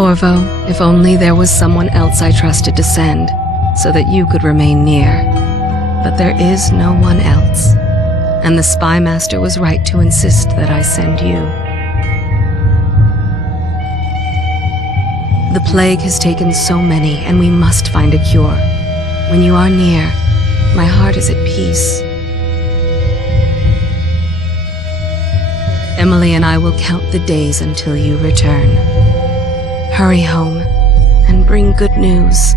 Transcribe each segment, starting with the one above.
Corvo, if only there was someone else I trusted to send, so that you could remain near. But there is no one else, and the Spy Master was right to insist that I send you. The plague has taken so many, and we must find a cure. When you are near, my heart is at peace. Emily and I will count the days until you return. Hurry home and bring good news.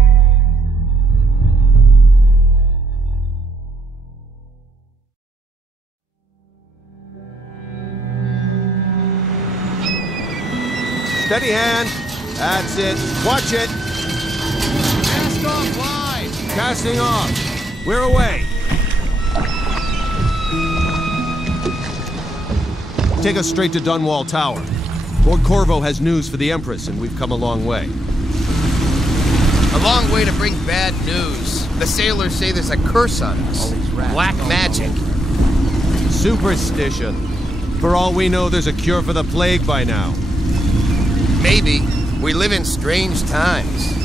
Steady hand. That's it. Watch it. Cast off line. Casting off. We're away. Take us straight to Dunwall Tower. Lord Corvo has news for the Empress, and we've come a long way. A long way to bring bad news. The sailors say there's a curse on us. Black magic. Superstition. For all we know, there's a cure for the plague by now. Maybe. We live in strange times.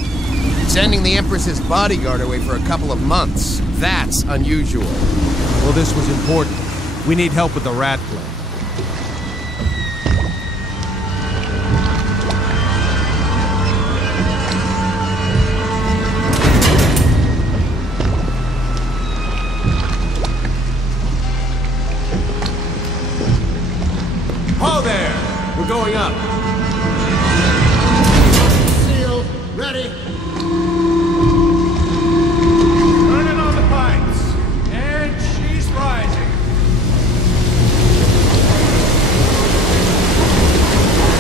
Sending the Empress's bodyguard away for a couple of months. That's unusual. Well, this was important. We need help with the rat plague. Ho there! We're going up. Seal, ready. Turning on the pipes. And she's rising.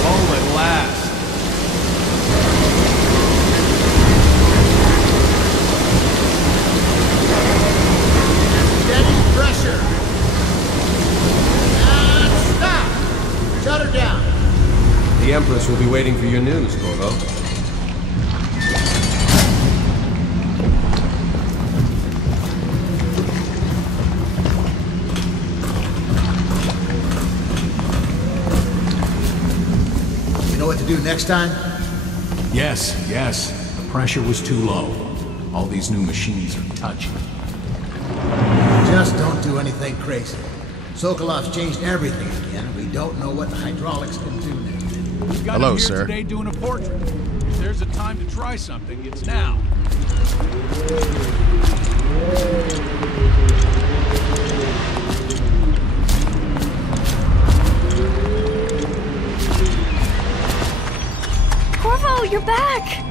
Oh, at last. Steady pressure. And stop. Shut her down. The Empress will be waiting for your news, Corvo. You know what to do next time? Yes. The pressure was too low. All these new machines are touchy. Just don't do anything crazy. Sokolov's changed everything again, and we don't know what the hydraulics can do now. We've got Hello, him here sir. today doing a portrait. If there's a time to try something, it's now. Corvo, you're back!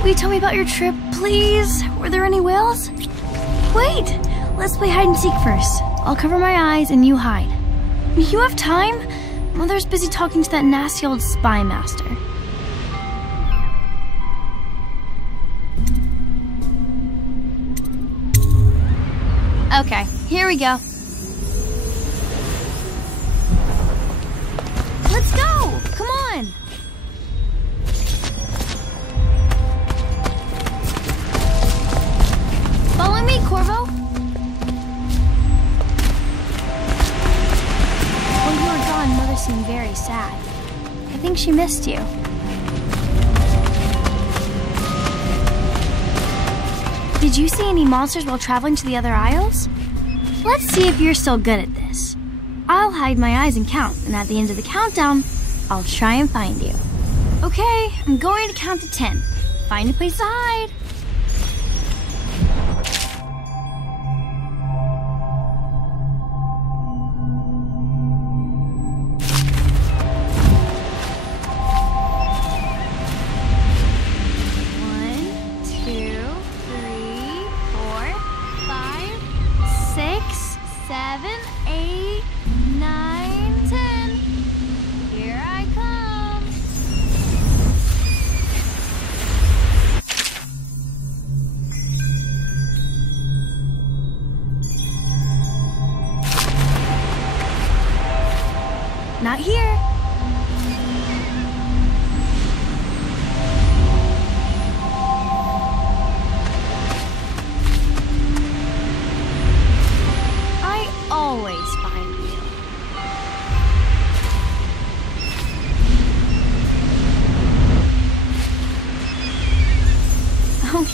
Will you tell me about your trip, please? Were there any whales? Wait! Let's play hide and seek first. I'll cover my eyes and you hide. You have time? Mother's busy talking to that nasty old spy master. Okay, here we go. Let's go! Come on! Follow me, Corvo! While you were gone, Mother seemed very sad. I think she missed you. Did you see any monsters while traveling to the other isles? Let's see if you're still good at this. I'll hide my eyes and count, and at the end of the countdown, I'll try and find you. Okay, I'm going to count to 10. Find a place to hide.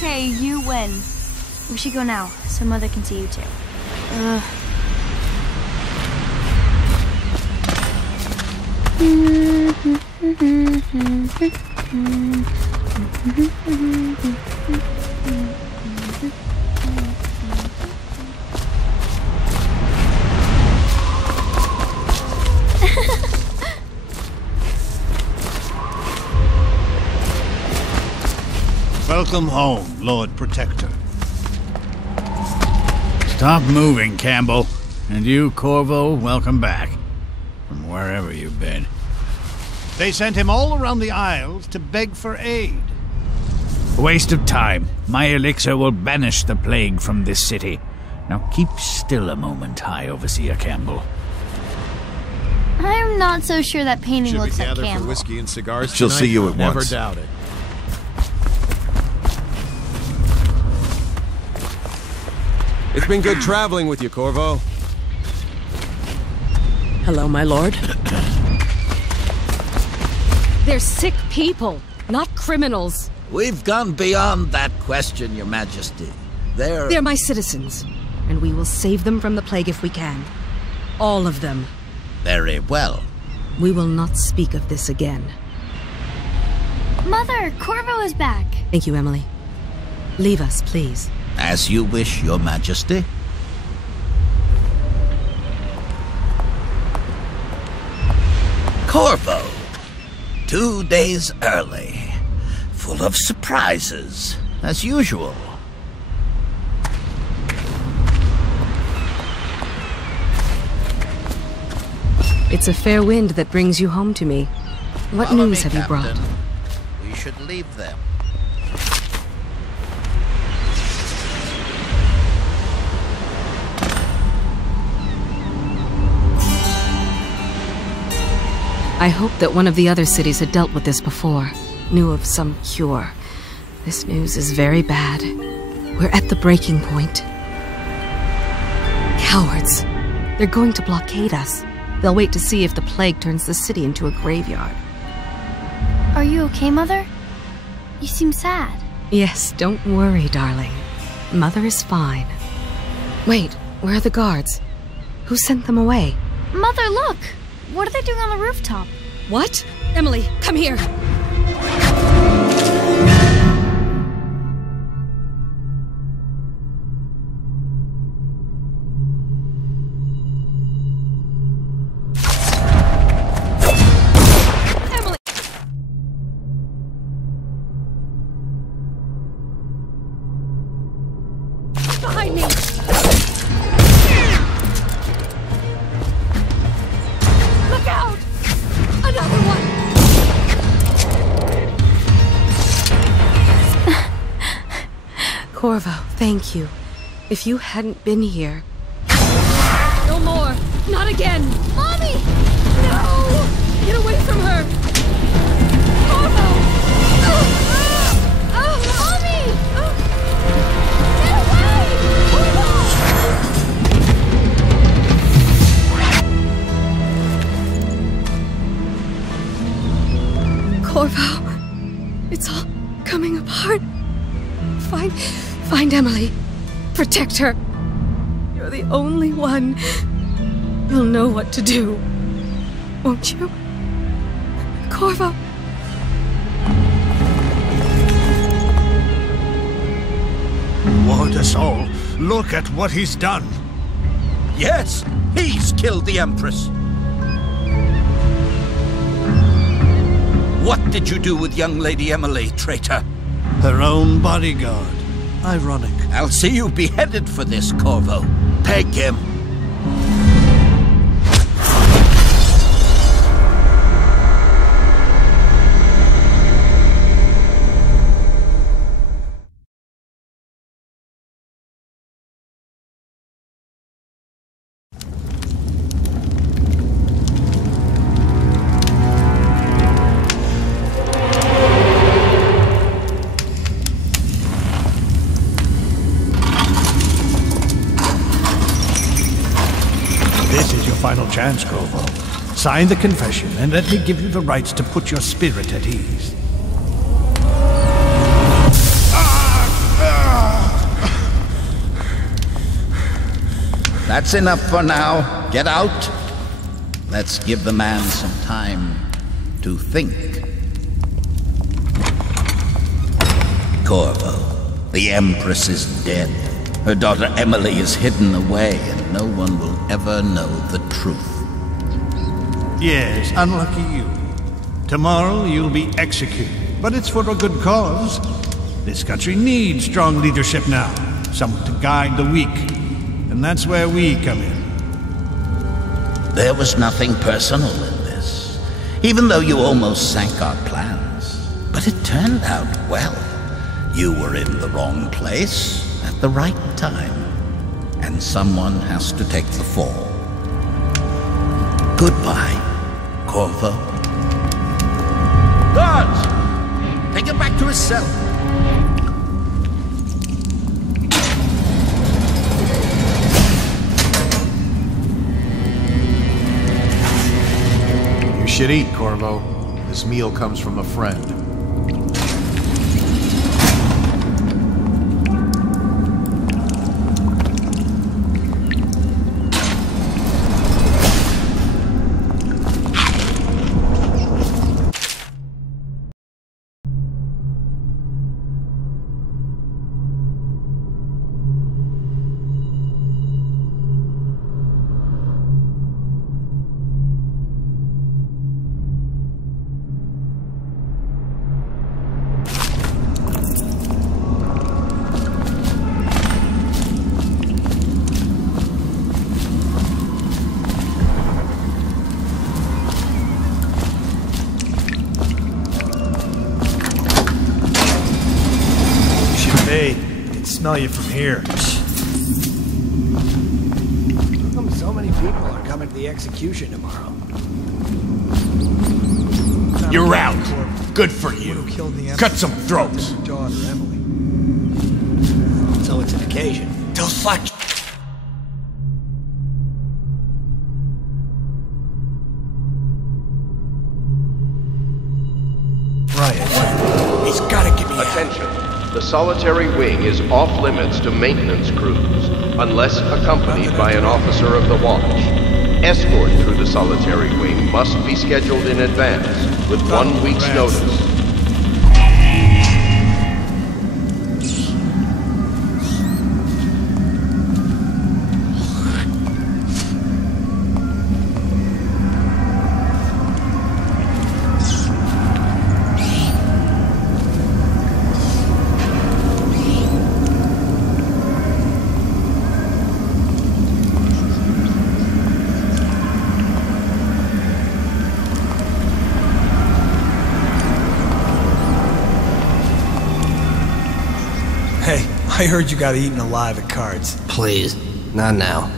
Okay, you win. We should go now, so Mother can see you too. Welcome home, Lord Protector. Stop moving, Campbell. And you, Corvo, welcome back. From wherever you've been. They sent him all around the Isles to beg for aid. Waste of time. My elixir will banish the plague from this city. Now keep still a moment, High Overseer Campbell. I'm not so sure that painting Should we looks like gather for Campbell. whiskey and cigars She'll tonight? see you at Never once. doubt it. It's been good traveling with you, Corvo. Hello, my lord. They're sick people, not criminals. We've gone beyond that question, Your Majesty. They're my citizens, and we will save them from the plague if we can. All of them. Very well. We will not speak of this again. Mother, Corvo is back. Thank you, Emily. Leave us, please. As you wish, Your Majesty. Corvo. 2 days early. Full of surprises, as usual. It's a fair wind that brings you home to me. What Follow news me, have you brought? Captain. We should leave them. I hoped that one of the other cities had dealt with this before, knew of some cure. This news is very bad. We're at the breaking point. Cowards. They're going to blockade us. They'll wait to see if the plague turns the city into a graveyard. Are you okay, Mother? You seem sad. Yes, don't worry, darling. Mother is fine. Wait, where are the guards? Who sent them away? Mother, look! What are they doing on the rooftop? What? Emily, come here! Emily! Behind me! Look out! Another one! Corvo, thank you. If you hadn't been here... No more! Not again! Mommy! No! Get away from her! Corvo! Mommy! Get away! Corvo, it's all coming apart. Find Emily. Protect her. You're the only one. You'll know what to do. Won't you? Corvo. Ward us all. Look at what he's done. Yes, he's killed the Empress. What did you do with young Lady Emily, traitor? Her own bodyguard. Ironic. I'll see you beheaded for this, Corvo. Peg him. This is your final chance, Corvo. Sign the confession, and let me give you the rights to put your spirit at ease. That's enough for now. Get out. Let's give the man some time to think. Corvo, the Empress is dead. Her daughter Emily is hidden away, and no one will ever know the truth. Yes, unlucky you. Tomorrow you'll be executed, but it's for a good cause. This country needs strong leadership now, someone to guide the weak, and that's where we come in. There was nothing personal in this, even though you almost sank our plans. But it turned out well. You were in the wrong place at the right time, and someone has to take the fall. Goodbye, Corvo. Guards! Take him back to his cell. You should eat, Corvo. This meal comes from a friend. Hey, I can smell you from here. How come so many people are coming to the execution tomorrow? You're out. Good for you. Cut some throats. Daughter Emily. So it's an occasion. Deflect. Riot. He's gotta get me out. Attention. The solitary wing is off limits to maintenance crews, unless accompanied by an officer of the watch. Escort through the solitary wing must be scheduled in advance, with 1 week's notice. Hey, I heard you got eaten alive at cards. Please, not now.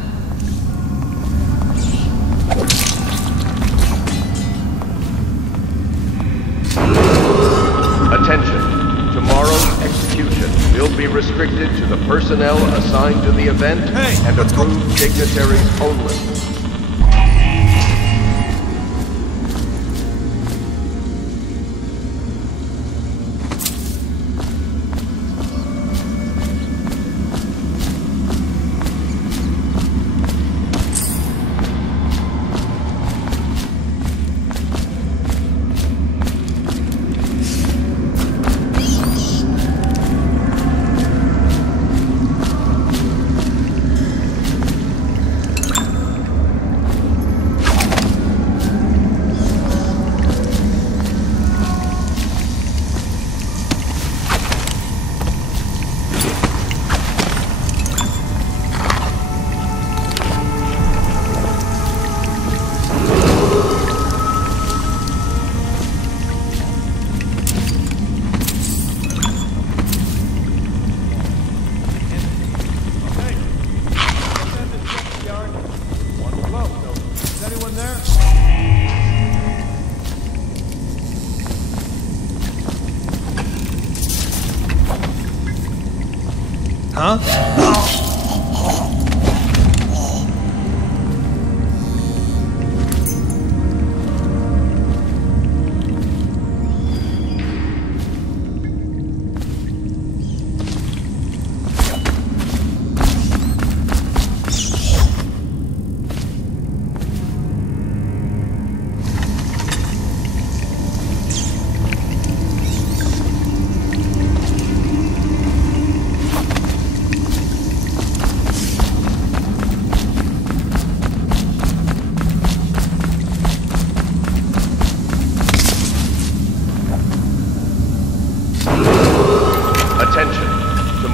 Attention. Tomorrow's execution will be restricted to the personnel assigned to the event and approved dignitaries only. Huh?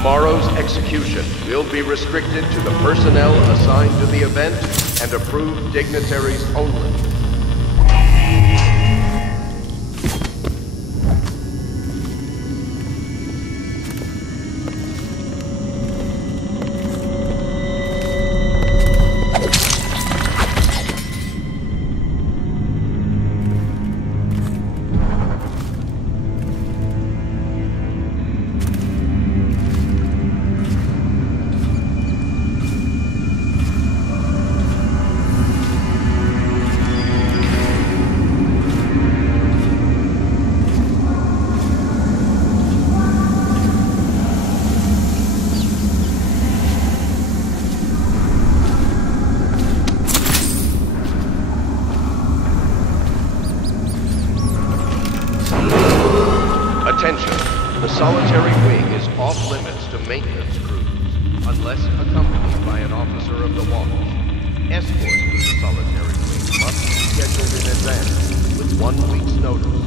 Tomorrow's execution will be restricted to the personnel assigned to the event and approved dignitaries only. Attention, the solitary wing is off limits to maintenance crews, unless accompanied by an officer of the watch. Escort through the solitary wing must be scheduled in advance, with 1 week's notice.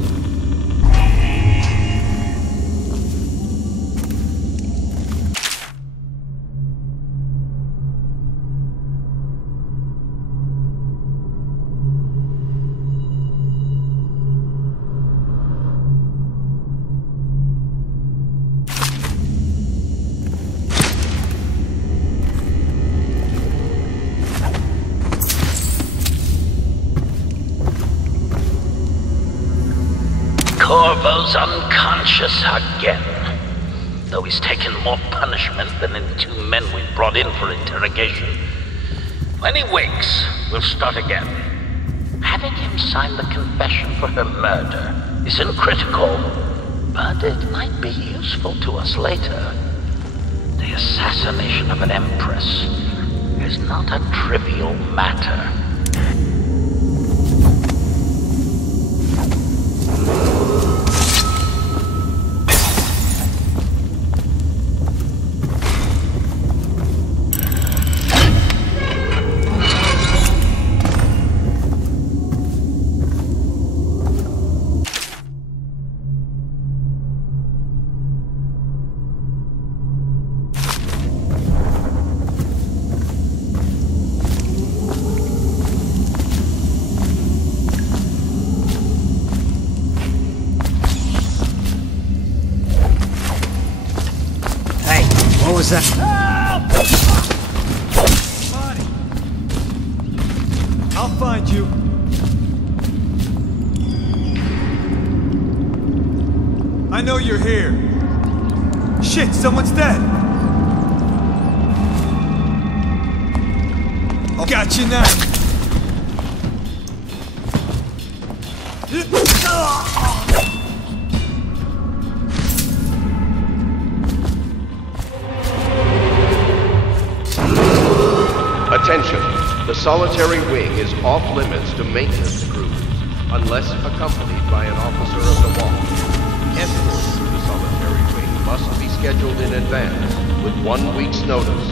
Corvo's unconscious again, though he's taken more punishment than the 2 men we brought in for interrogation. When he wakes, we'll start again. Having him sign the confession for her murder isn't critical, but it might be useful to us later. The assassination of an empress is not a trivial matter. What was that? Help! Buddy. I'll find you. I know you're here. Shit, someone's dead. Got you now. Attention, the solitary wing is off limits to maintenance crews, unless accompanied by an officer of the watch. Escort through the solitary wing must be scheduled in advance, with 1 week's notice.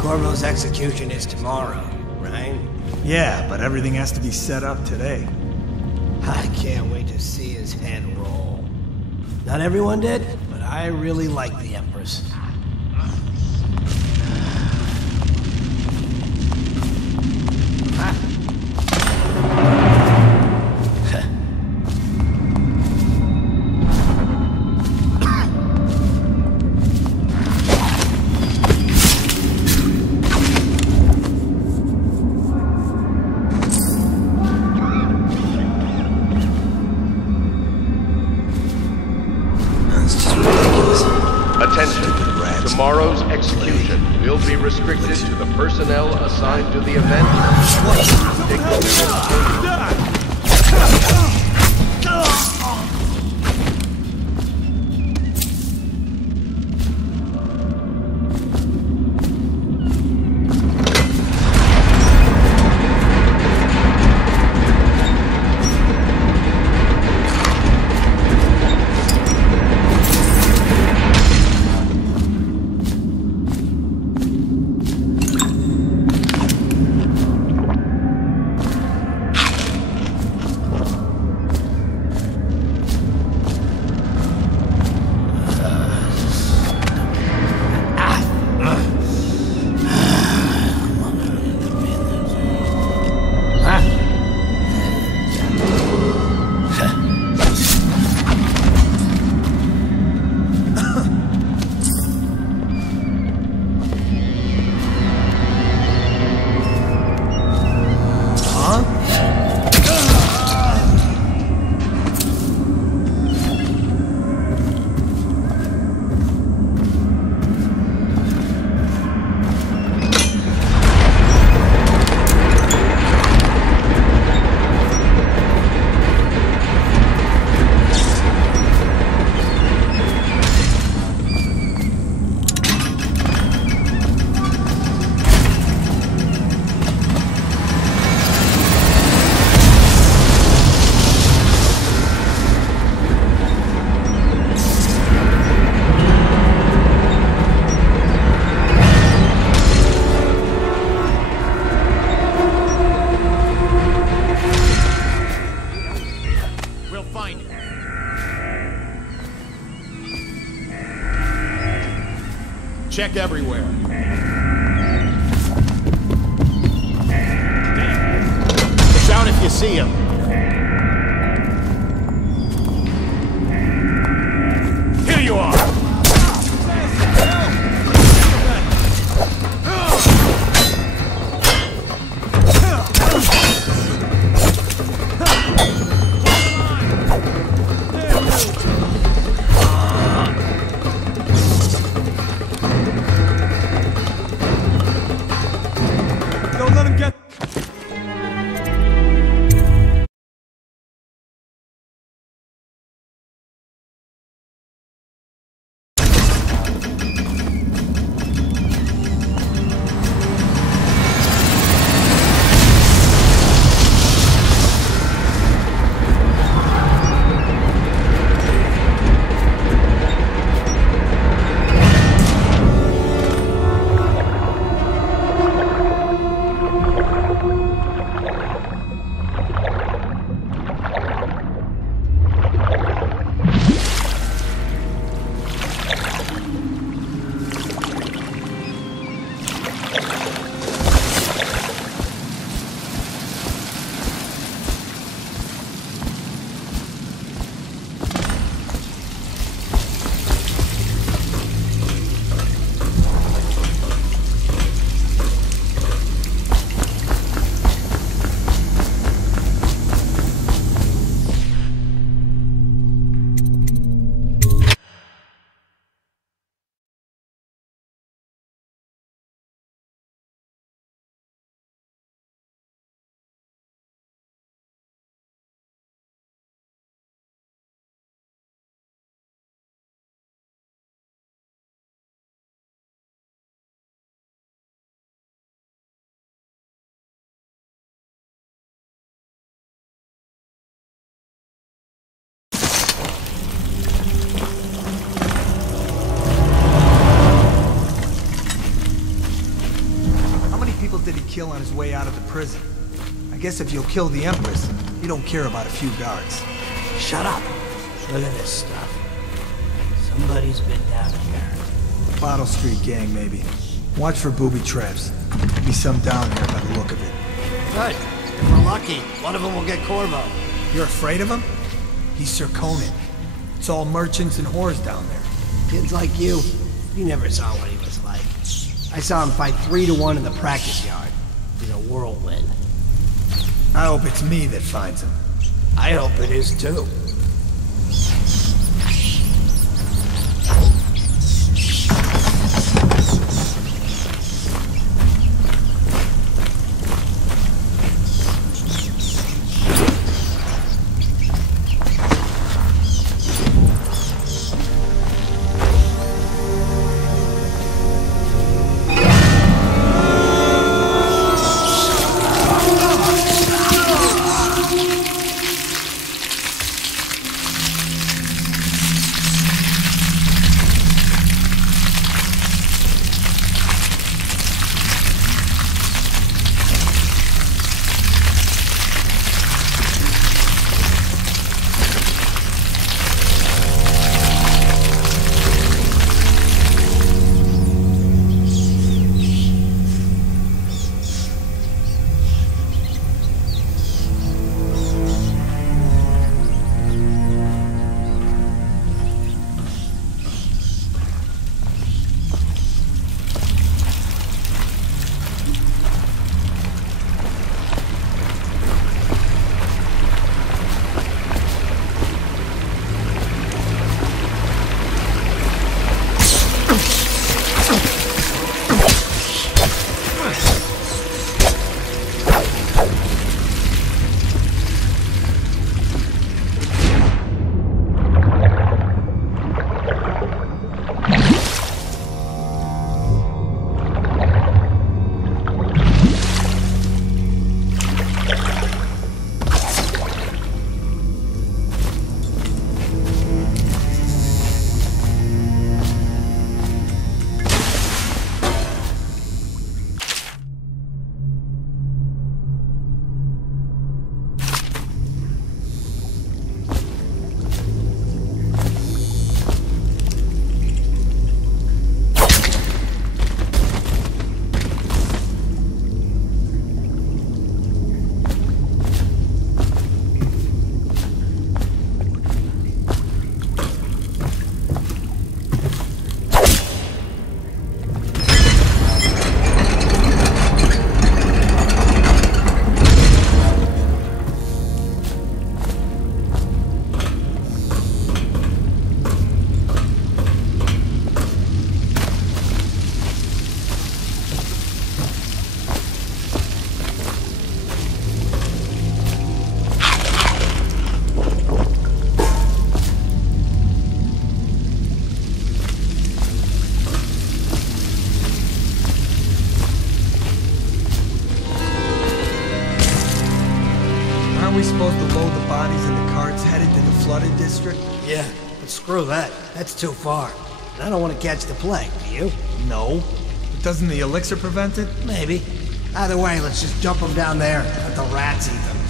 Corvo's execution is tomorrow, right? Yeah, but everything has to be set up today. I can't wait to see his head roll. Not everyone did, but I really like the Empress. Attention, tomorrow's execution will be restricted to the personnel assigned to the event. Check everywhere. Shout if you see him. Here you are! Don't let him get... Did he kill on his way out of the prison? I guess if you'll kill the Empress, you don't care about a few guards. Shut up. Look at this stuff. Somebody's been down here. Bottle Street gang, maybe. Watch for booby traps. Be some down here by the look of it. Good. If we're lucky, one of them will get Corvo. You're afraid of him? He's Sir Conan. It's all merchants and whores down there. Kids like you never saw what he was like. I saw him fight 3-to-1 in the practice yard. He's a whirlwind. I hope it's me that finds him. I hope it is too. Aren't we supposed to load the bodies in the carts headed to the flooded district? Yeah, but screw that. That's too far. And I don't want to catch the plague, do you? No. But doesn't the elixir prevent it? Maybe. Either way, let's just dump them down there. Let the rats eat them.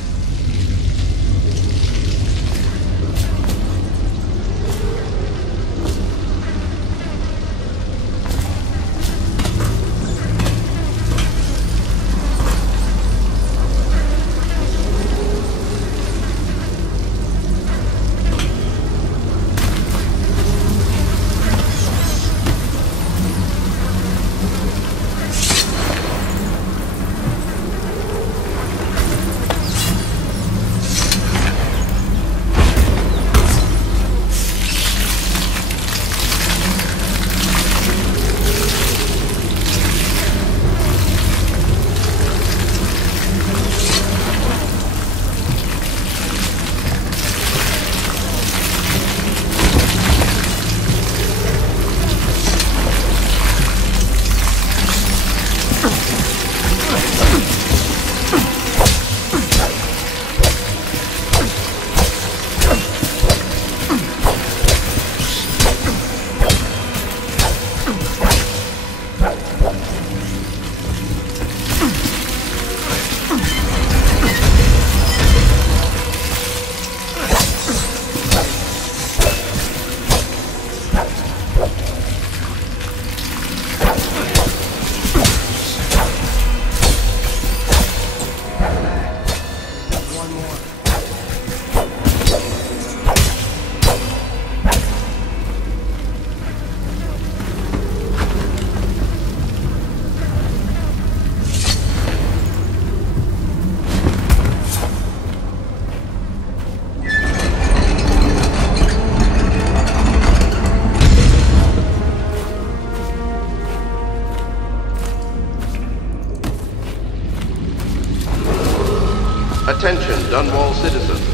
Attention, Dunwall citizens.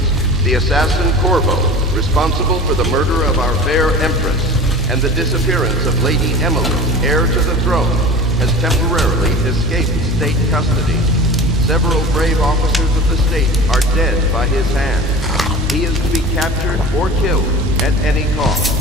The assassin Corvo, responsible for the murder of our fair Empress and the disappearance of Lady Emily, heir to the throne, has temporarily escaped state custody. Several brave officers of the state are dead by his hand. He is to be captured or killed at any cost.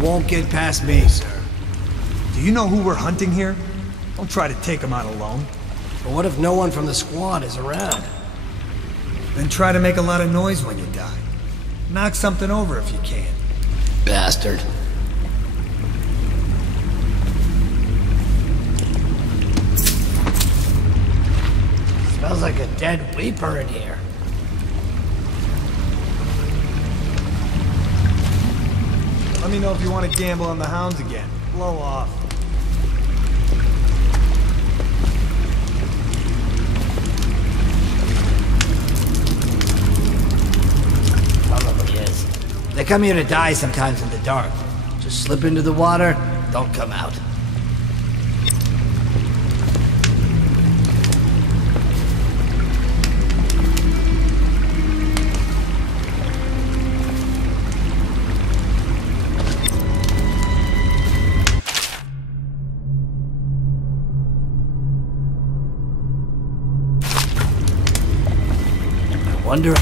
won't get past me, sir. Do you know who we're hunting here? Don't try to take him out alone. But what if no one from the squad is around? Then try to make a lot of noise when you die. Knock something over if you can. Bastard. Smells like a dead weeper in here. Let me know if you want to gamble on the hounds again. Blow off. Probably is. They come here to die sometimes in the dark. Just slip into the water, don't come out. Wonder.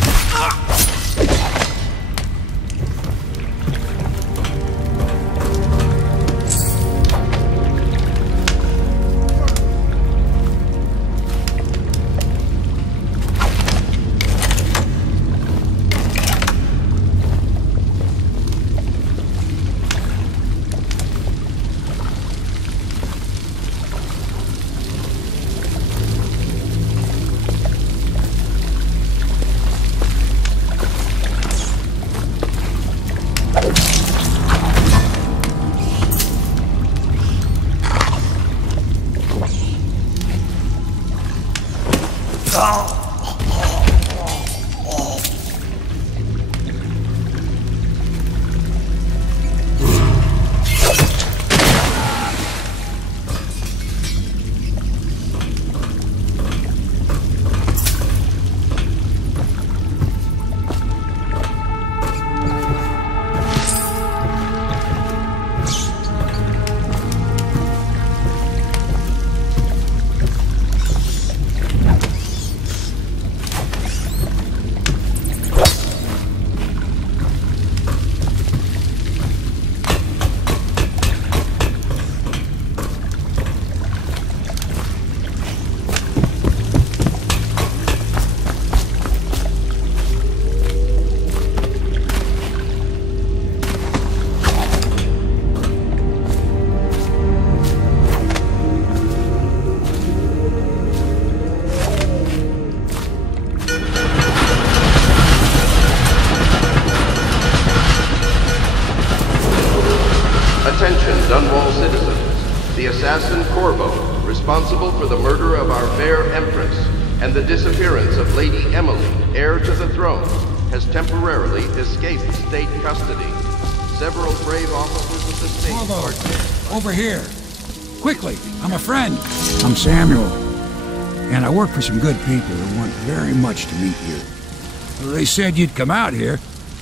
Attention, Dunwall citizens. The assassin Corvo, responsible for the murder of our fair Empress and the disappearance of Lady Emily, heir to the throne, has temporarily escaped state custody. Several brave officers of the state Corvo, over here. Quickly, I'm a friend. I'm Samuel, and I work for some good people who want very much to meet you. They said you'd come out here.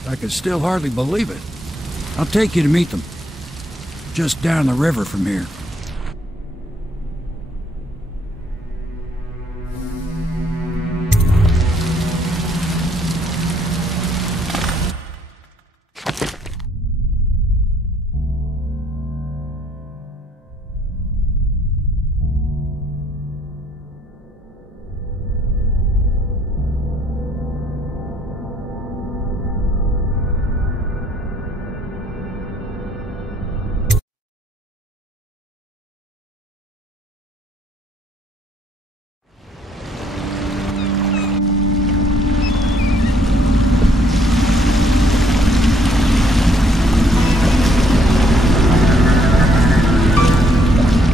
I could still hardly believe it. I'll take you to meet them. Just down the river from here.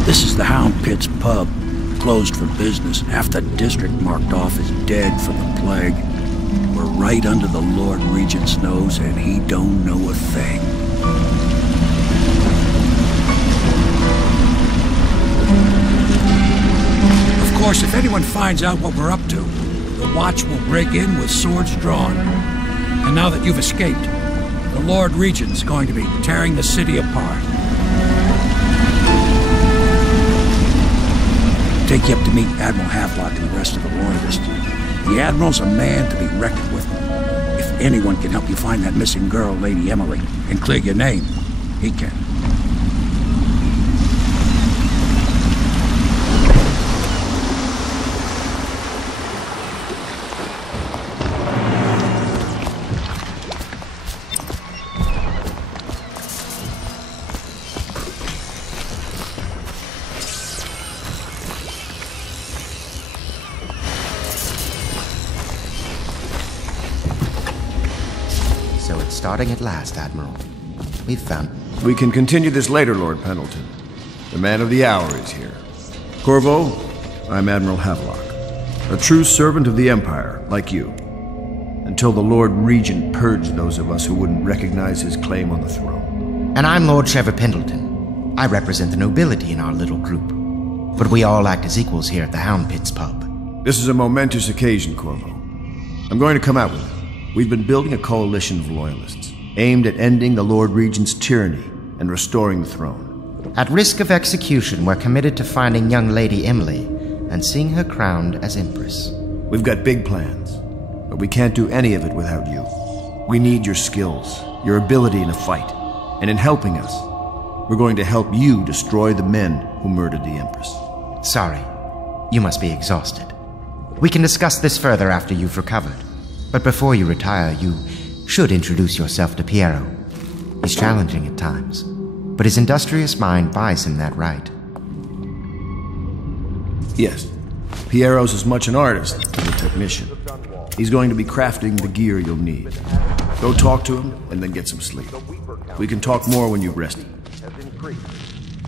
This is the Hound Pit's pub, closed for business. Half the district marked off as dead from the plague. We're right under the Lord Regent's nose, and he don't know a thing. Of course, if anyone finds out what we're up to, the Watch will break in with swords drawn. And now that you've escaped, the Lord Regent's going to be tearing the city apart. Take you up to meet Admiral Havelock and the rest of the Royalists. The Admiral's a man to be reckoned with. If anyone can help you find that missing girl, Lady Emily, and clear your name, He can. So it's starting at last, Admiral. We've found... We can continue this later, Lord Pendleton. The man of the hour is here. Corvo, I'm Admiral Havelock. A true servant of the Empire, like you. Until the Lord Regent purged those of us who wouldn't recognize his claim on the throne. And I'm Lord Trevor Pendleton. I represent the nobility in our little group. But we all act as equals here at the Hound Pits pub. This is a momentous occasion, Corvo. I'm going to come out with it. We've been building a coalition of loyalists, aimed at ending the Lord Regent's tyranny and restoring the throne. At risk of execution, we're committed to finding young Lady Emily and seeing her crowned as Empress. We've got big plans, but we can't do any of it without you. We need your skills, your ability in a fight, and in helping us, we're going to help you destroy the men who murdered the Empress. Sorry, you must be exhausted. We can discuss this further after you've recovered. But before you retire, you should introduce yourself to Piero. He's challenging at times, but his industrious mind buys him that right. Yes, Piero's as much an artist as a technician. He's going to be crafting the gear you'll need. Go talk to him, and then get some sleep. We can talk more when you've rested.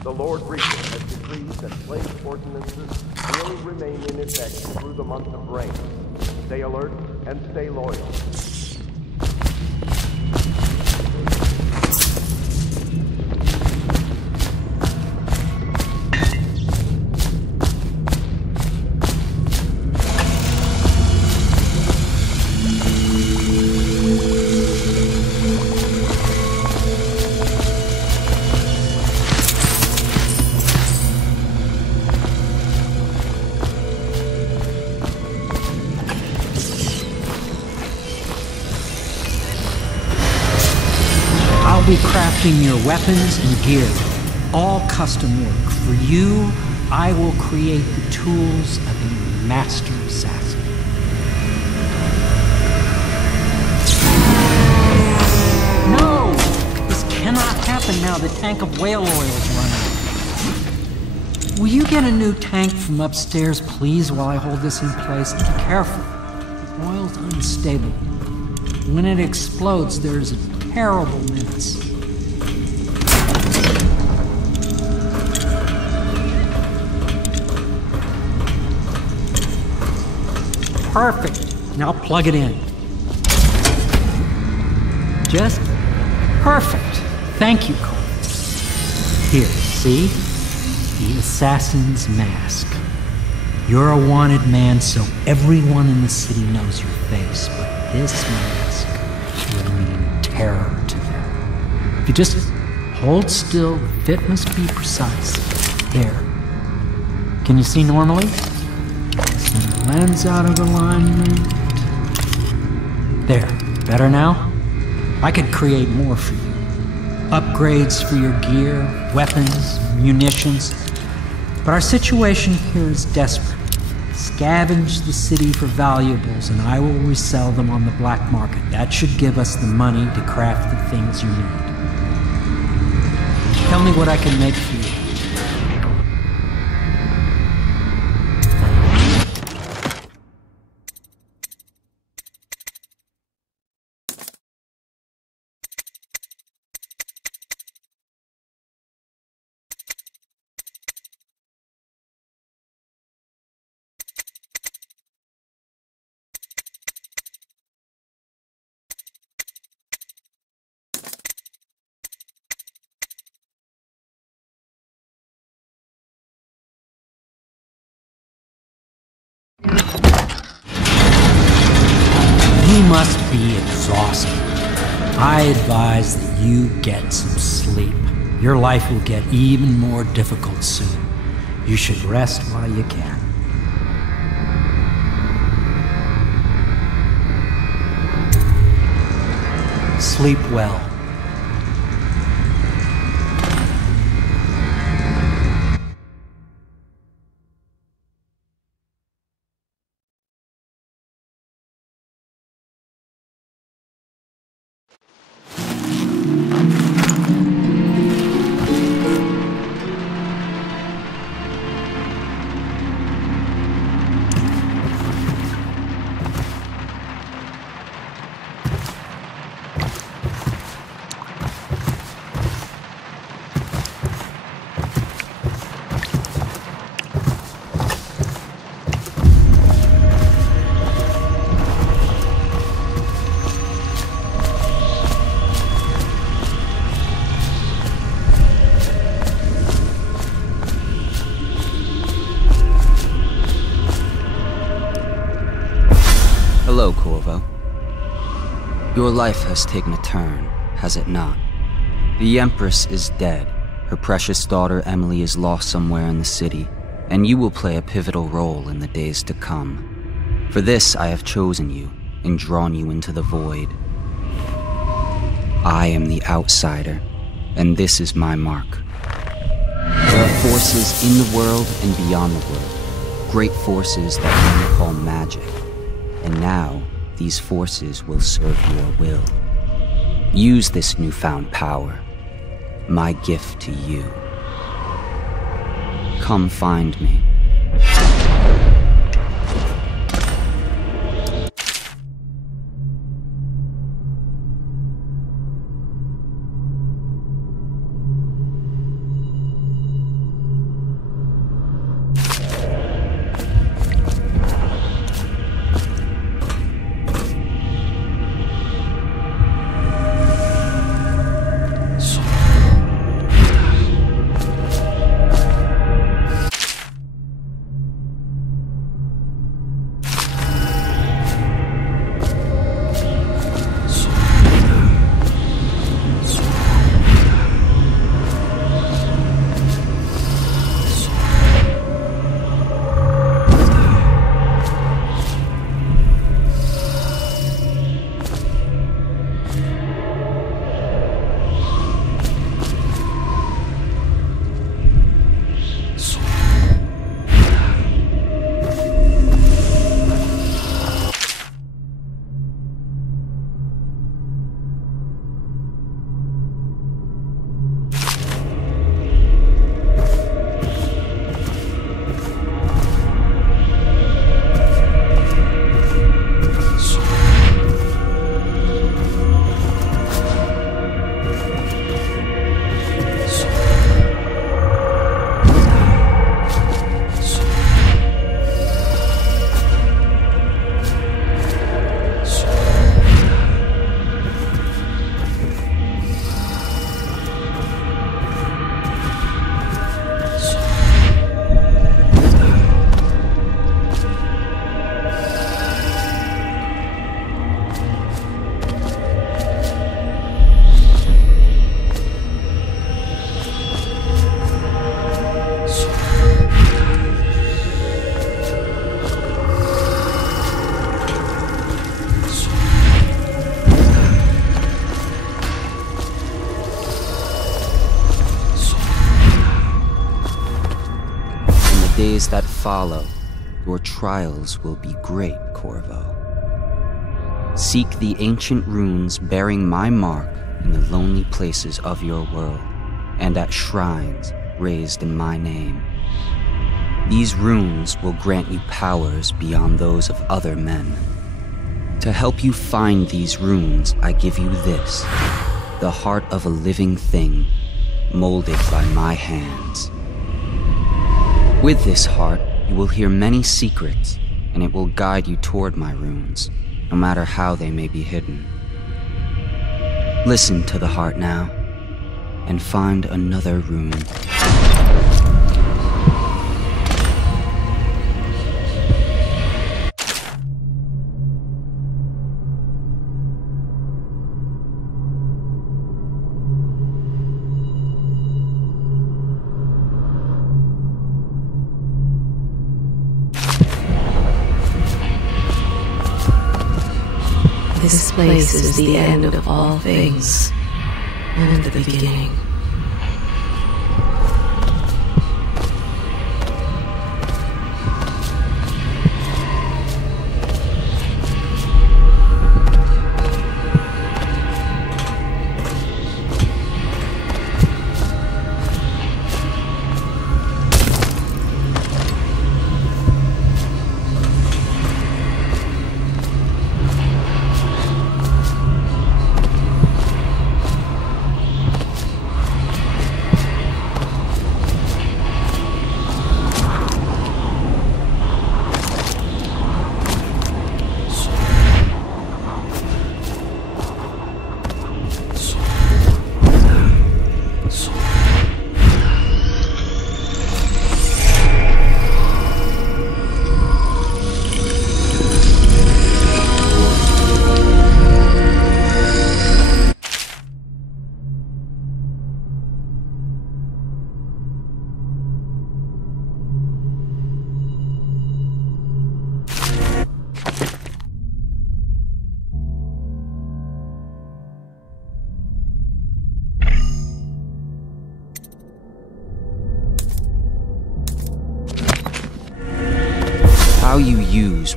The Lord Regent has decreed that plague ordinances will remain in effect through the month of rain. Stay alert and stay loyal. I'll be crafting your weapons and gear, all custom work. For you, I will create the tools of a master assassin. No! This cannot happen now. The tank of whale oil is running. Will you get a new tank from upstairs, please, while I hold this in place? Be careful. The oil's unstable. When it explodes, there's a terrible menace. Perfect. Now plug it in. Just perfect. Thank you, Cole. Here, see? The assassin's mask. You're a wanted man, so everyone in the city knows your face, but this mask will mean terror to them. If you just hold still, the fit must be precise. There. Can you see normally? Send the lens out of alignment. There. Better now? I could create more for you. Upgrades for your gear, weapons, munitions. But our situation here is desperate. Scavenge the city for valuables, and I will resell them on the black market. That should give us the money to craft the things you need. Tell me what I can make for you. You must be exhausted. I advise that you get some sleep. Your life will get even more difficult soon. You should rest while you can. Sleep well. Hello, Corvo. Your life has taken a turn, has it not? The Empress is dead. Her precious daughter Emily is lost somewhere in the city, and you will play a pivotal role in the days to come. For this, I have chosen you and drawn you into the void. I am the outsider, and this is my mark. There are forces in the world and beyond the world, great forces that men call magic. And now, these forces will serve your will. Use this newfound power, my gift to you. Come find me. Days that follow, your trials will be great, Corvo. Seek the ancient runes bearing my mark in the lonely places of your world, and at shrines raised in my name. These runes will grant you powers beyond those of other men. To help you find these runes, I give you this, the heart of a living thing, molded by my hands. With this heart, you will hear many secrets, and it will guide you toward my runes, no matter how they may be hidden. Listen to the heart now, and find another rune. This place is the end of all things, and the beginning.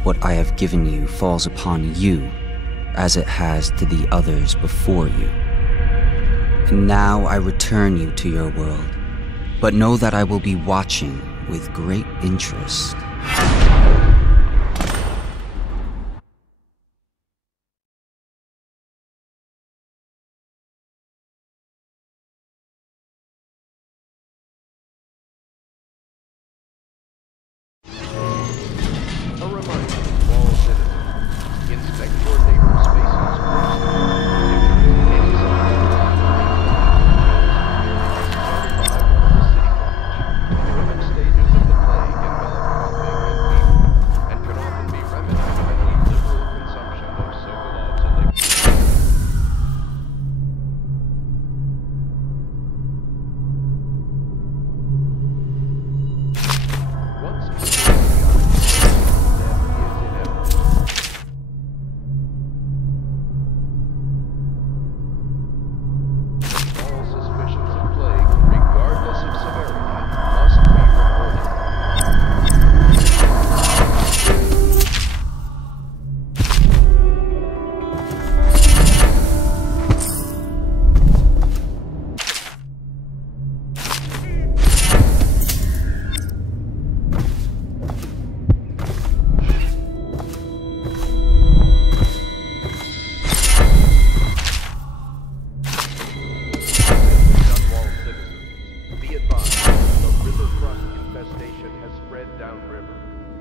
what I have given you falls upon you, as it has to the others before you. And now I return you to your world, but know that I will be watching with great interest. A reminder to all citizens, inspect your neighbor's spaces first. Any sign of early stages of the plague envelop coughing and fever, and can often be remedied by the liberal consumption of Sokolov's elixir.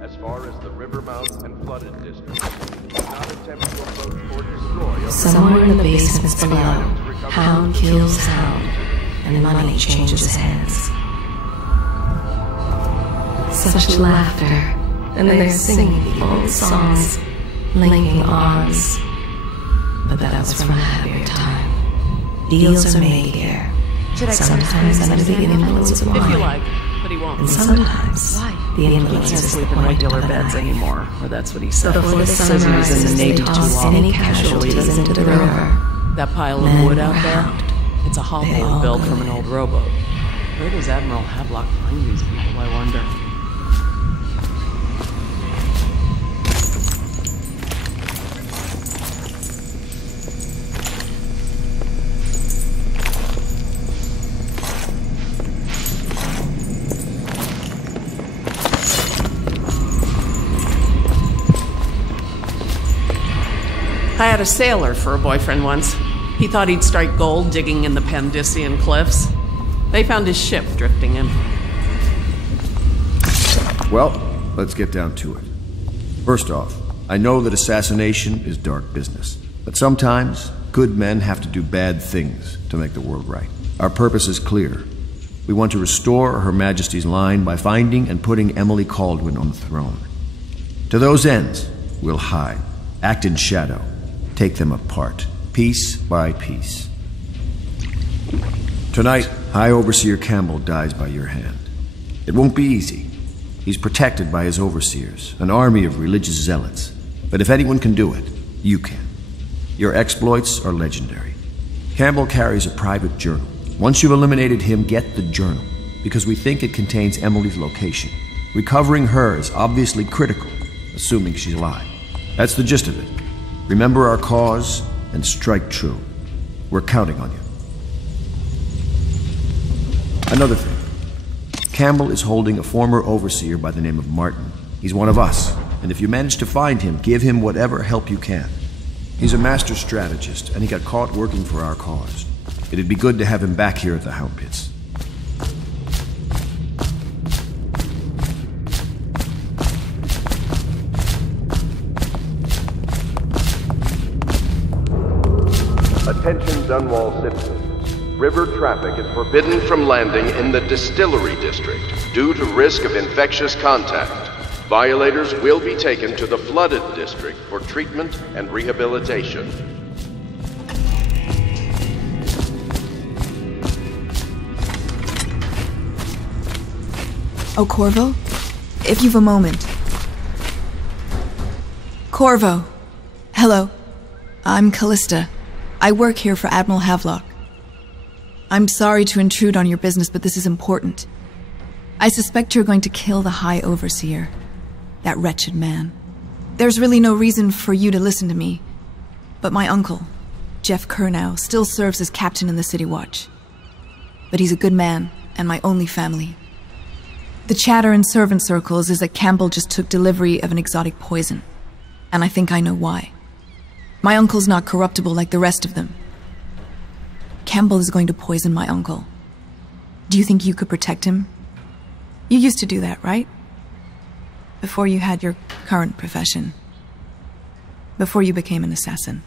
As far as the river mouth and flooded districts. Do not attempt to approach or destroy. Somewhere in the basements below, hound kills hound, and money changes hands. Such laughter, and they're singing the old songs, linking arms. But that was from a happier time. Deals are made here, sometimes under the influence of wine. If you like, but he won't. And sometimes the influence He can't is sleep the in point regular of the beds night. anymore, or that's what he said. Before the sun Says he was in rises, the they Navy too toss long. any casualties into the river. That pile of Men wood were out there, hound. it's a They hollow all built go from an in. old rowboat. Where does Admiral Havelock find these people, I wonder? I had a sailor for a boyfriend once. He thought he'd strike gold digging in the Pandician cliffs. They found his ship drifting in. Well, let's get down to it. First off, I know that assassination is dark business, but sometimes good men have to do bad things to make the world right. Our purpose is clear. We want to restore Her Majesty's line by finding and putting Emily Kaldwin on the throne. To those ends, we'll hide, act in shadow, take them apart, piece by piece. Tonight, High Overseer Campbell dies by your hand. It won't be easy. He's protected by his overseers, an army of religious zealots. But if anyone can do it, you can. Your exploits are legendary. Campbell carries a private journal. Once you've eliminated him, get the journal, because we think it contains Emily's location. Recovering her is obviously critical, assuming she's alive. That's the gist of it. Remember our cause and strike true. We're counting on you. Another thing. Campbell is holding a former overseer by the name of Martin. He's one of us, and if you manage to find him, give him whatever help you can. He's a master strategist, and he got caught working for our cause. It'd be good to have him back here at the Hound Pits. Attention Dunwall citizens. River traffic is forbidden from landing in the Distillery District due to risk of infectious contact. Violators will be taken to the Flooded District for treatment and rehabilitation. Oh, Corvo? If you've a moment. Corvo. Hello. I'm Callista. I work here for Admiral Havelock. I'm sorry to intrude on your business, but this is important. I suspect you're going to kill the High Overseer. That wretched man. There's really no reason for you to listen to me. But my uncle, Jeff Kernow, still serves as captain in the City Watch. But he's a good man, and my only family. The chatter in servant circles is that Campbell just took delivery of an exotic poison. And I think I know why. My uncle's not corruptible like the rest of them. Campbell is going to poison my uncle. Do you think you could protect him? You used to do that, right? Before you had your current profession. Before you became an assassin.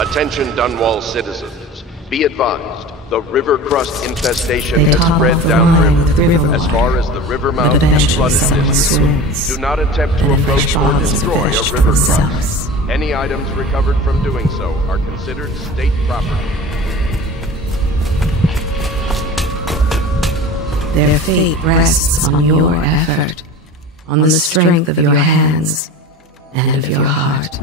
Attention Dunwall citizens. Be advised, the river crust infestation has spread downriver as far as the river mouth and flooded districts. Do not attempt to approach or destroy a river crust. Any items recovered from doing so are considered state property. Their fate rests on your effort, on the strength of your hands and of your heart.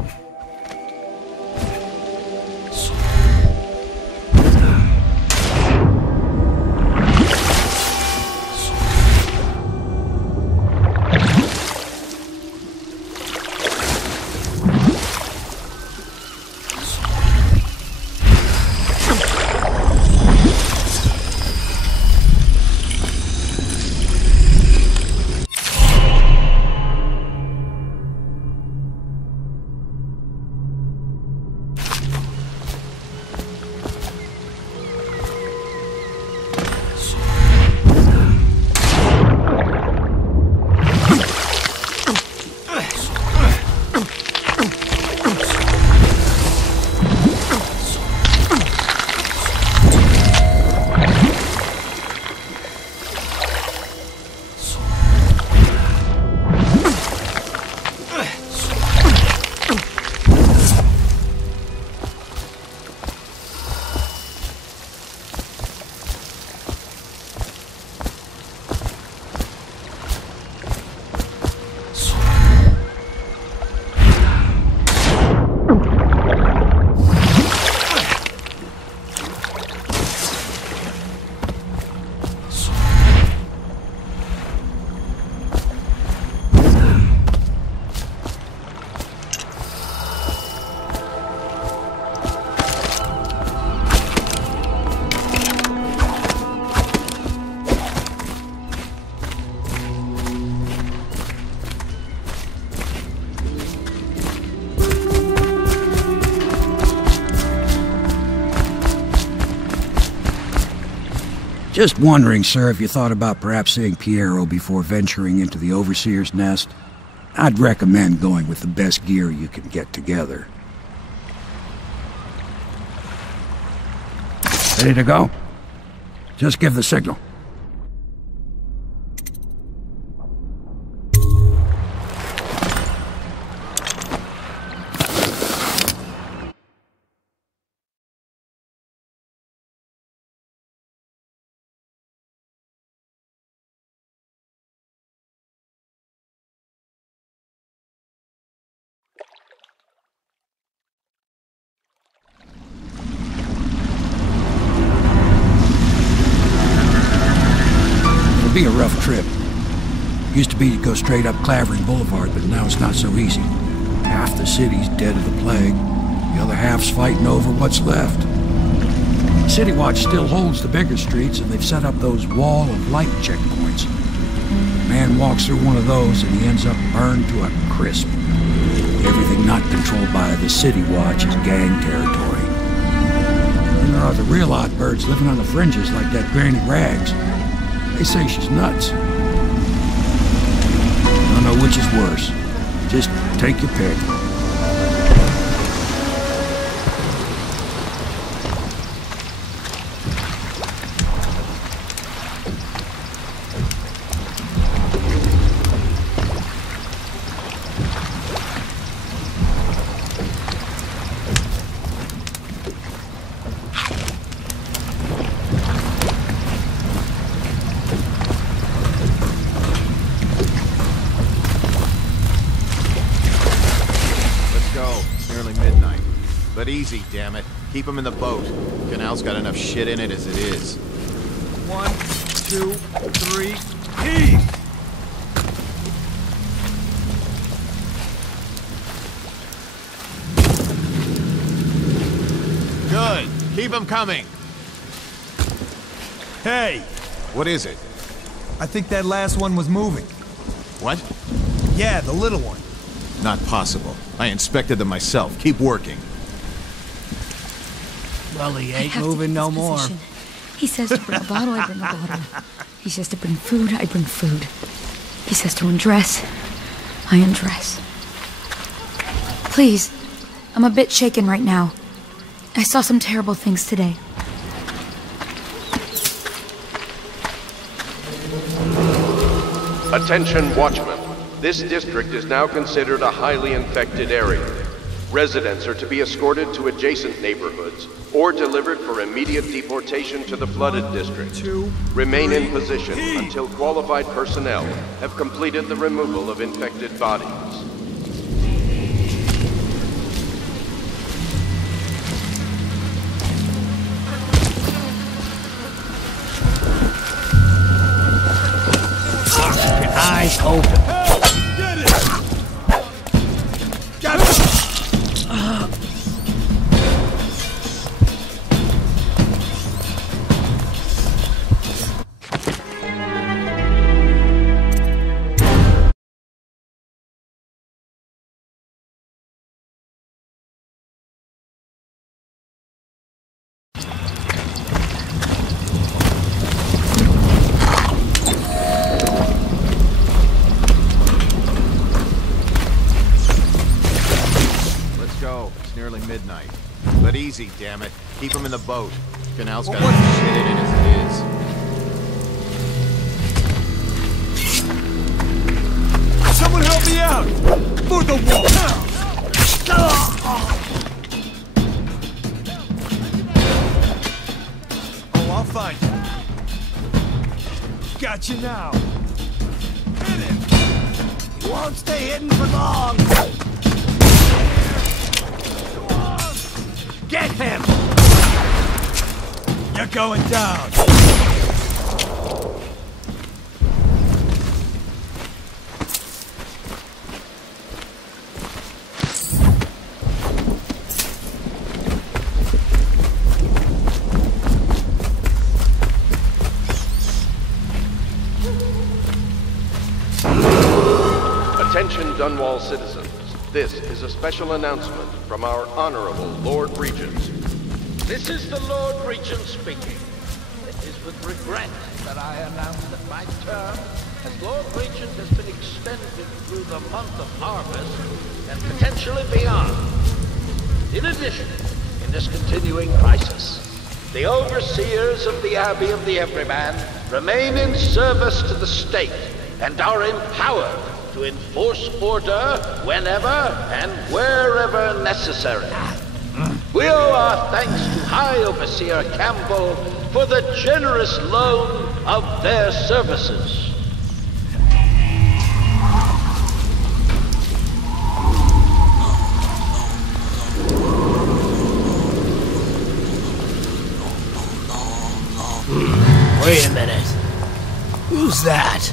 Just wondering, sir, if you thought about perhaps seeing Piero before venturing into the Overseer's nest. I'd recommend going with the best gear you can get together. Ready to go? Just give the signal. It'll be a rough trip. Used to be to go straight up Clavering Boulevard, but now it's not so easy. Half the city's dead of the plague. The other half's fighting over what's left. City Watch still holds the bigger streets, and they've set up those wall of light checkpoints. A man walks through one of those, and he ends up burned to a crisp. Everything not controlled by the City Watch is gang territory. Then there are the real odd birds living on the fringes like that Granny Rags. They say she's nuts. I don't know which is worse. Just take your pick. But easy, damn it. Keep him in the boat. Canal's got enough shit in it as it is. 1, 2, 3, heave! Good. Keep him coming. Hey! What is it? I think that last one was moving. What? Yeah, the little one. Not possible. I inspected them myself. Keep working. Well, he ain't moving no more. He says to bring a bottle, I bring a bottle. He says to bring food, I bring food. He says to undress, I undress. Please, I'm a bit shaken right now. I saw some terrible things today. Attention, Watchmen. This district is now considered a highly infected area. Residents are to be escorted to adjacent neighborhoods or delivered for immediate deportation to the flooded district. Remain in position until qualified personnel have completed the removal of infected bodies. Eyes open. Get it! Got it! Midnight. But easy, damn it. Keep him in the boat. Canal's got enough shit in it as it is. Someone help me out! Move the wall! Oh, I'll find you. Got you now. Hit him! He won't stay hidden for long! Get him! You're going down! Attention Dunwall citizens. This is a special announcement from our Honorable Lord Regent. This is the Lord Regent speaking. It is with regret that I announce that my term as Lord Regent has been extended through the month of harvest and potentially beyond. In addition, in this continuing crisis, the overseers of the Abbey of the Everyman remain in service to the state and are empowered to enforce order whenever and wherever necessary. We owe our thanks to High Overseer Campbell for the generous loan of their services. Wait a minute. Who's that?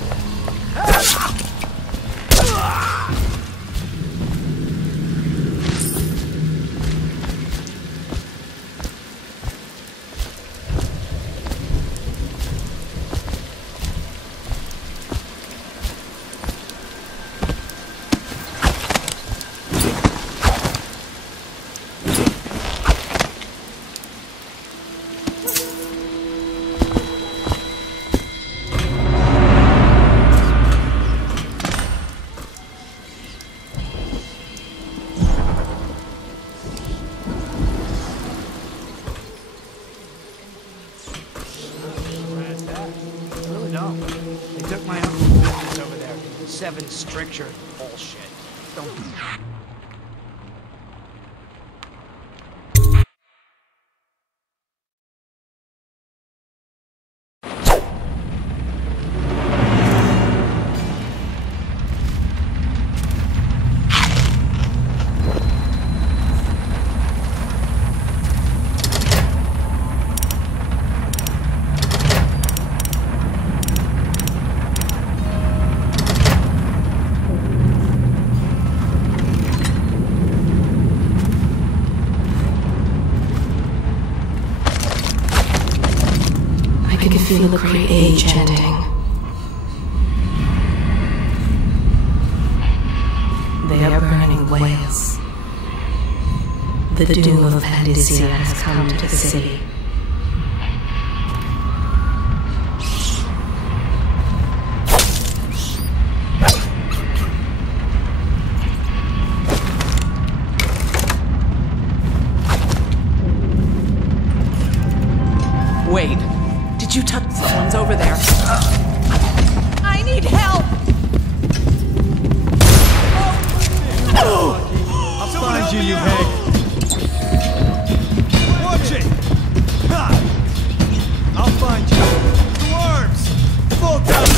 They took my uncle's business over there. 7 stricture bullshit. Don't do that. feel the great age ending. They are burning whales. The doom of Pandysia has come to the city. Wait, did you touch someone's over there? I need help! I'll find you, you hag. Watch it! Ha! I'll find you. Dwarves! Full time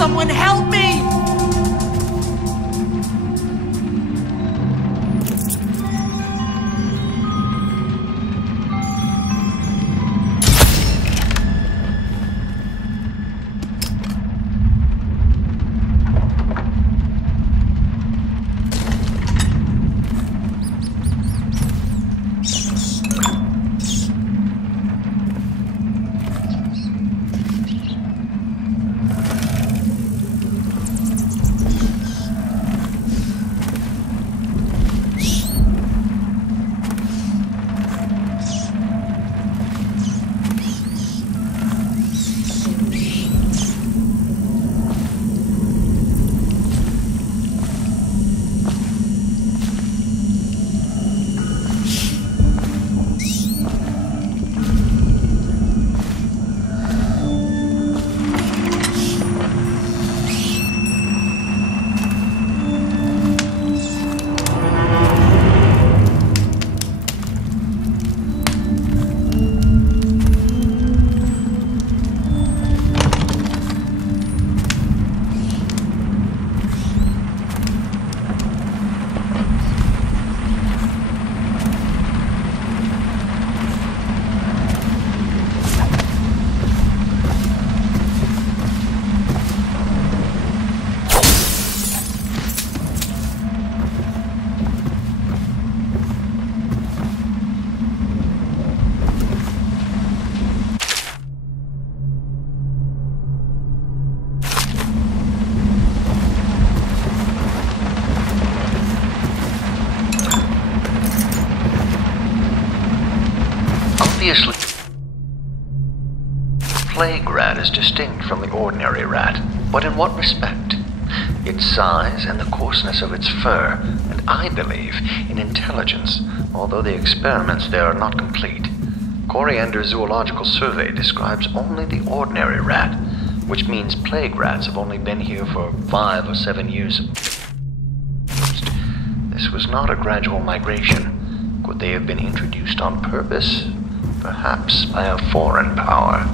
Someone help me! Obviously, plague rat is distinct from the ordinary rat, but in what respect? its size and the coarseness of its fur, and I believe in intelligence, although the experiments there are not complete. Coriander's zoological survey describes only the ordinary rat, which means plague rats have only been here for 5 or 7 years. This was not a gradual migration. Could they have been introduced on purpose? Perhaps by a foreign power.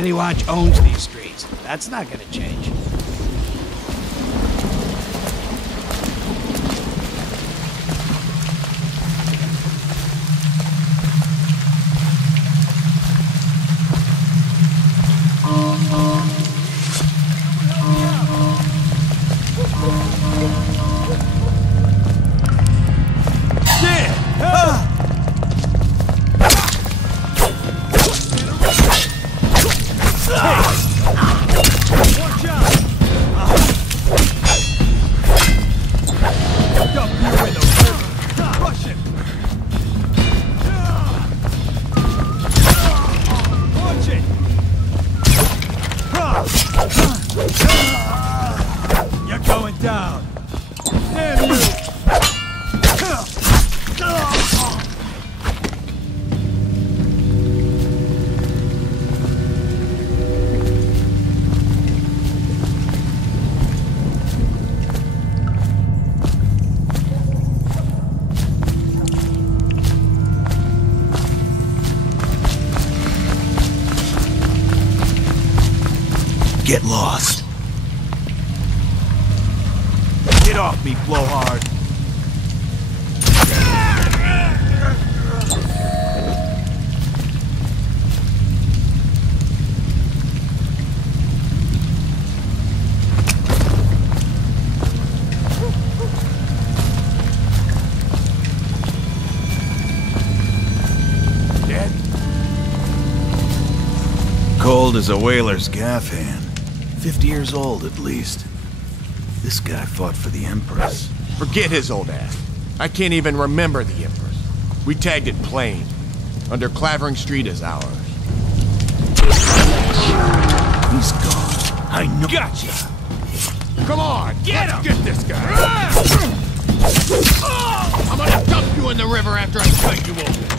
City Watch owns these streets. That's not gonna change. You're going down. Damn you! Get lost. Get off me, blowhard. Dead? Cold as a whaler's gaff hand. 50 years old, at least. This guy fought for the Empress. Forget his old ass. I can't even remember the Empress. We tagged it plain. Under Clavering Street is ours. He's gone. I know. Gotcha! Come on, get him! Get this guy! I'm gonna dump you in the river after I cut you open!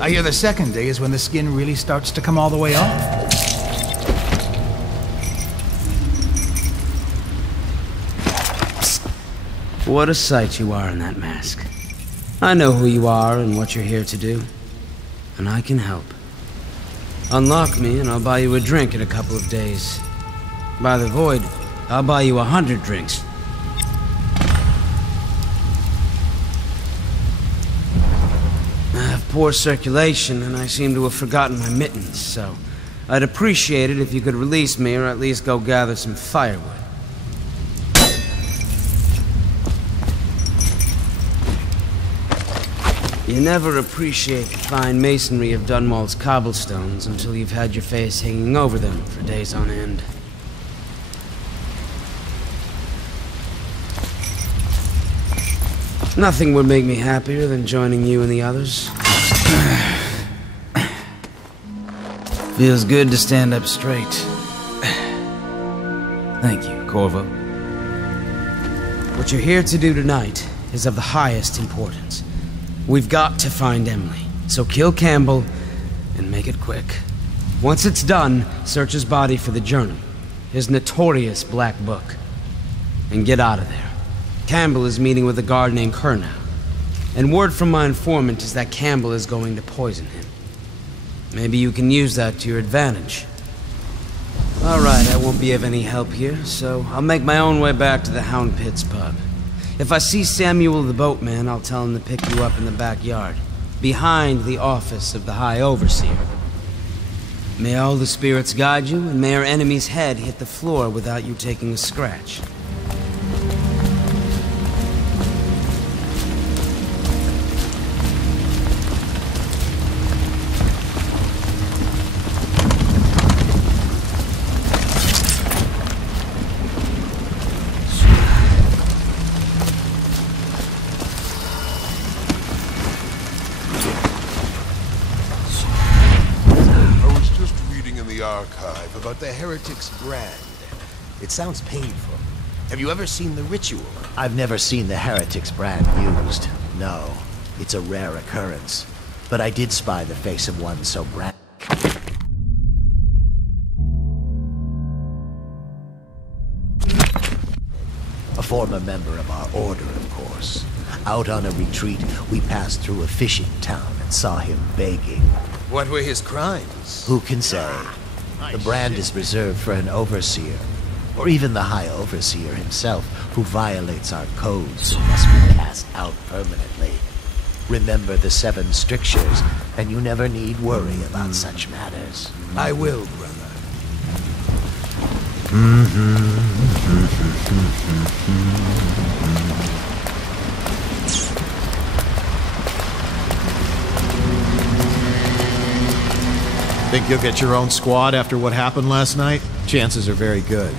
I hear the second day is when the skin really starts to come all the way off. What a sight you are in that mask. I know who you are and what you're here to do. And I can help. Unlock me and I'll buy you a drink in a couple of days. By the Void, I'll buy you 100 drinks. I have poor circulation and I seem to have forgotten my mittens, so I'd appreciate it if you could release me or at least go gather some firewood. You never appreciate the fine masonry of Dunwall's cobblestones until you've had your face hanging over them for days on end. Nothing would make me happier than joining you and the others. Feels good to stand up straight. Thank you, Corvo. What you're here to do tonight is of the highest importance. We've got to find Emily, so kill Campbell and make it quick. Once it's done, search his body for the journal, his notorious black book, and get out of there. Campbell is meeting with a guard named Kernow, and word from my informant is that Campbell is going to poison him. Maybe you can use that to your advantage. Alright, I won't be of any help here, so I'll make my own way back to the Hound Pits pub. If I see Samuel the boatman, I'll tell him to pick you up in the backyard, behind the office of the High Overseer. May all the spirits guide you, and may our enemy's head hit the floor without you taking a scratch. Archive about the Heretic's brand. It sounds painful. Have you ever seen the ritual? I've never seen the Heretic's brand used. No, it's a rare occurrence. But I did spy the face of one so brand. A former member of our order, of course. Out on a retreat, we passed through a fishing town and saw him begging. What were his crimes? Who can say? The brand is reserved for an overseer, or even the High Overseer himself, who violates our codes and must be cast out permanently. Remember the 7 strictures, and you never need worry about such matters. I will, brother. Think you'll get your own squad after what happened last night? Chances are very good.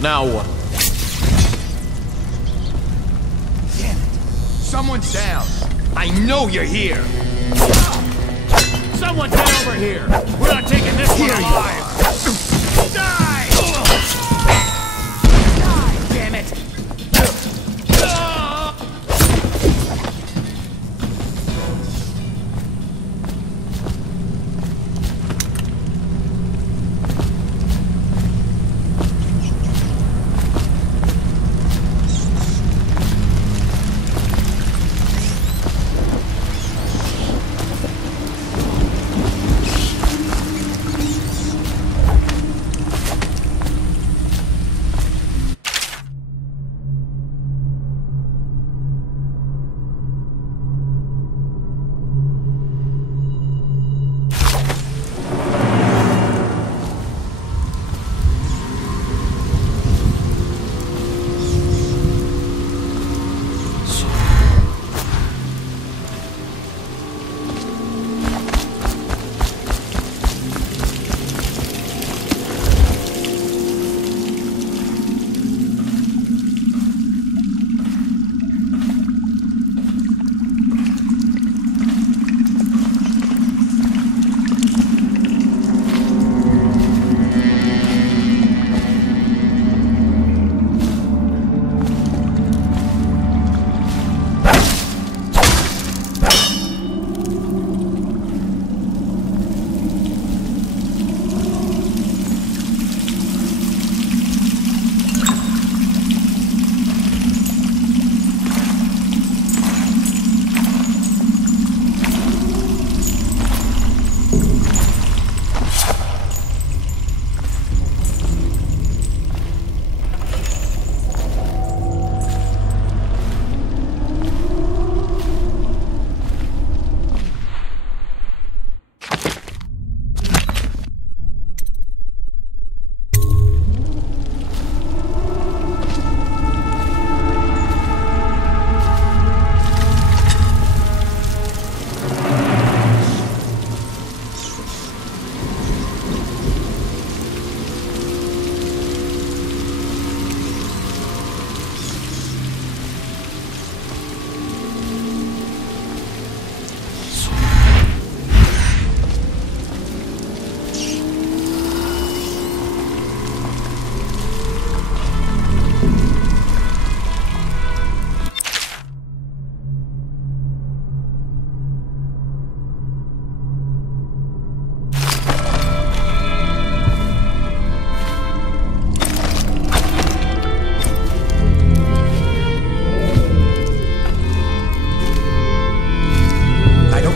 Now what? Damn it! Someone's down! I know you're here! Someone get over here! We're not taking this one alive! Die! Die, damn it!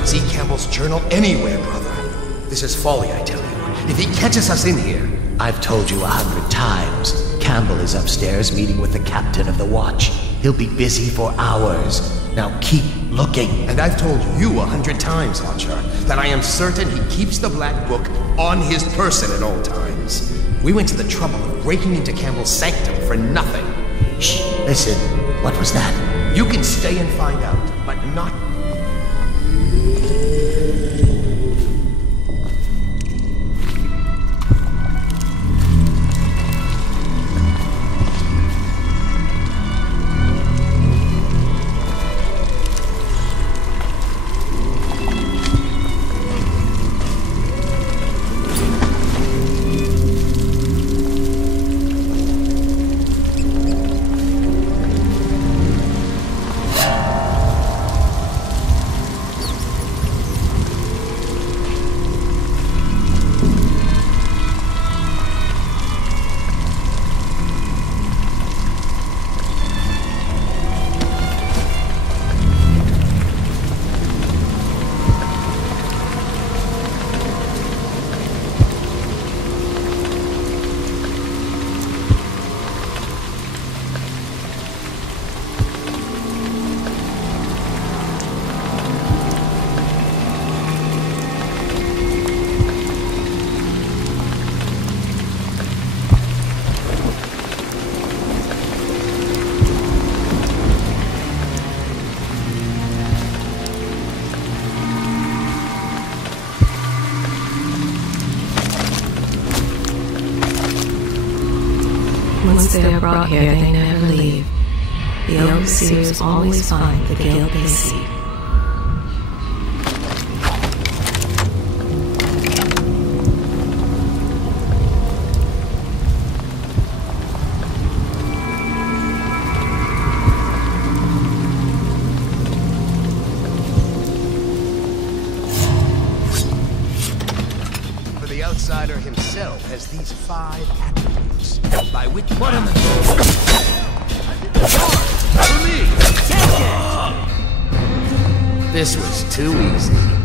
see Campbell's journal anywhere, brother. This is folly, I tell you. If he catches us in here... I've told you 100 times. Campbell is upstairs meeting with the captain of the watch. He'll be busy for hours. Now keep looking. And I've told you 100 times, Archer, that I am certain he keeps the Black Book on his person at all times. We went to the trouble of breaking into Campbell's sanctum for nothing. Shh, listen. What was that? You can stay and find out, but not... Once they are brought here, they never leave. The overseers always find the guilt they seek. For the outsider himself has these 5 attributes, by which... What in the... For me! Take it! This was too easy.